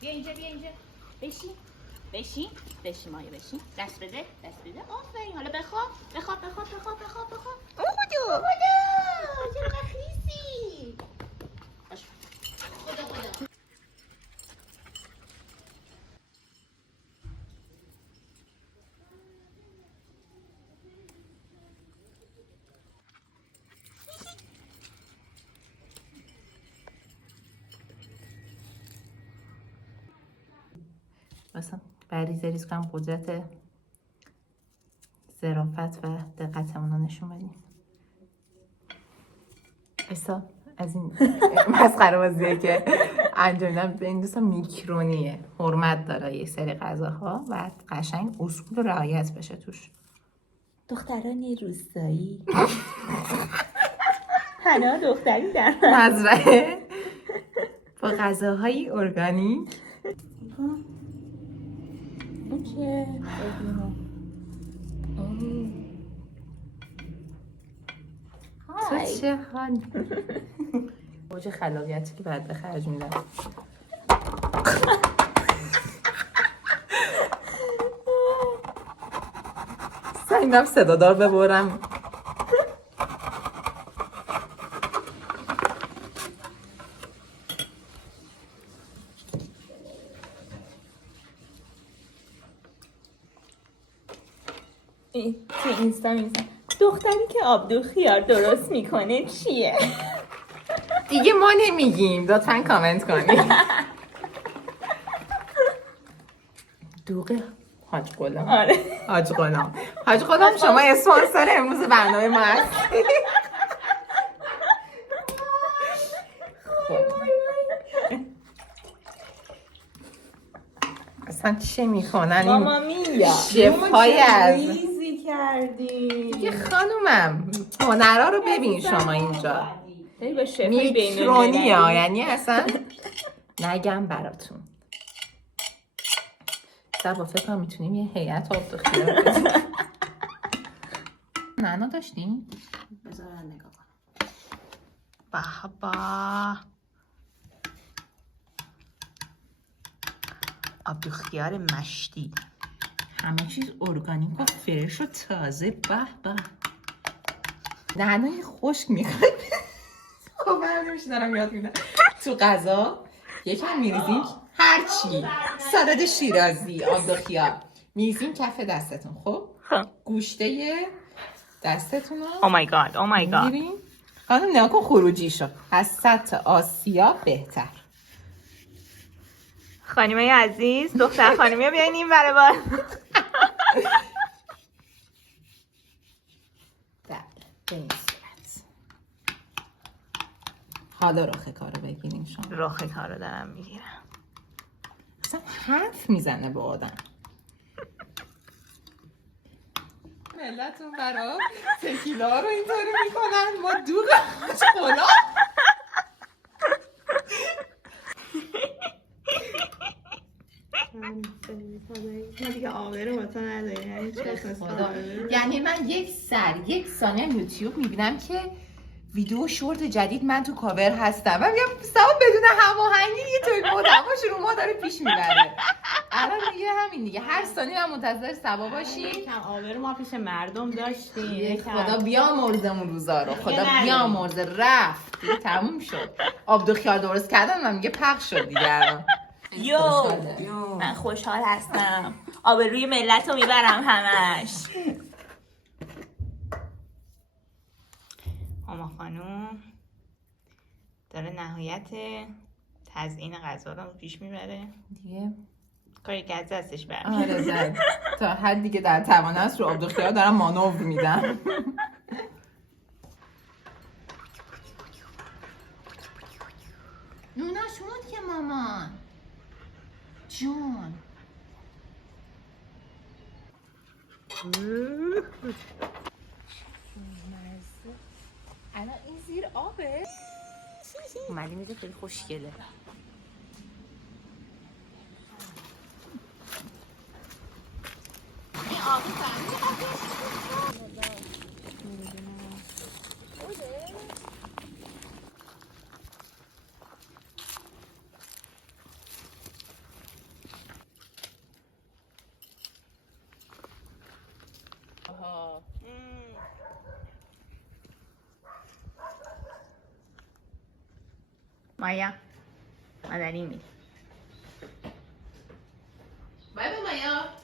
بیا اینجا بشین مایه بشین. دست بده آفرین. حالا بخواب خدا چرا خیسی. خدا مثلا بریز ریز کنم قدرت ظرافت و دقتمون رو نشون بدیم. ایسا از این مسخره بازیه که انجام میدم به این دوستان میکرونیه، حرمت داره یک سری غذاها و قشنگ اصول رعایت بشه توش. دختران روستایی حنا دختری در مزرعه با غذاهای ارگانیک. اوکی. تو چه حال اوج خلاقیتی که باید به خرج میدم. سعیدم صدادار ببرم. تو اینستا میزن دختری که آبدو خیار درست میکنه چیه؟ دیگه ما نمیگیم، لطفاً کامنت کنید. دوغ حاج غلام. آره حاج غلام شما اسپانسر امروز برنامه ما هستی. اصلا چه میکنن ماما میا شفای از ریزی کردی دیگه خانومم. هنرها رو ببین شما اینجا میکرونی ها، یعنی اصلا نگم براتون. سبا فکر کنم میتونیم یه هیئت آبدو خیار بزنیم. نعنا داشتیم؟ بذار نگاه کنم. بابا آبدو خیار مشتی، همه چیز ارگانیک و فرش و تازه. به نعنای خشک میخواد. خب من نمیشه دارم یاد میدم. تو غذا یکم میریزیم هرچی، سالاد شیرازی، آبدو خیار میریزیم کف دستتون. خب گوشته دستتون رو او مای گاد میگیریم. خانم نگاه کن خروجی شد. از سطح آسیا بهتر. خانمای عزیز دختر خانمی بیاین این بره بار. به این صورت. حالا رخ کارو بگیریم شما. رخ کارو دارم میگیرم. اصلا حرف میزنه با آدم. ملتون برای تکیلا رو اینطوری میکنن، ما دوغ خلا. ما دیگه آبرو با تو نداریم. یعنی من یک ثانیه یوتیوب میبینم که ویدیو شورت جدید من تو کاور هستم و میگم سبا بدون هماهنگی یه طوری مدواش رو ما داره پیش میبره. الان دیگه همین دیگه هر ثانیه من منتظر سبا باشی. کم آبرو ما پیش مردم داشتیم. خدا بیامرزه اون روزا رو، خدا بیامرزه. رفت دیگه تموم شد. آبدو خیار درست کردن من میگه پخش شد دیگه الان. من خوشحال هستم. آبروی ملت رو میبرم همش. ماما خانوم داره نهایت تزیین غذا رو پیش میبره دیگه. کاری که از دستش برمیاد. آره زد. تا حدی که در توان است رو آبدو خیار دارم مانور میدم. نونا شد که مامان جون. الان این زیر آبه. اومدی میده خیلی خوشگله. این آبی ها. مایا ما داریم میریم. بای بای مایا.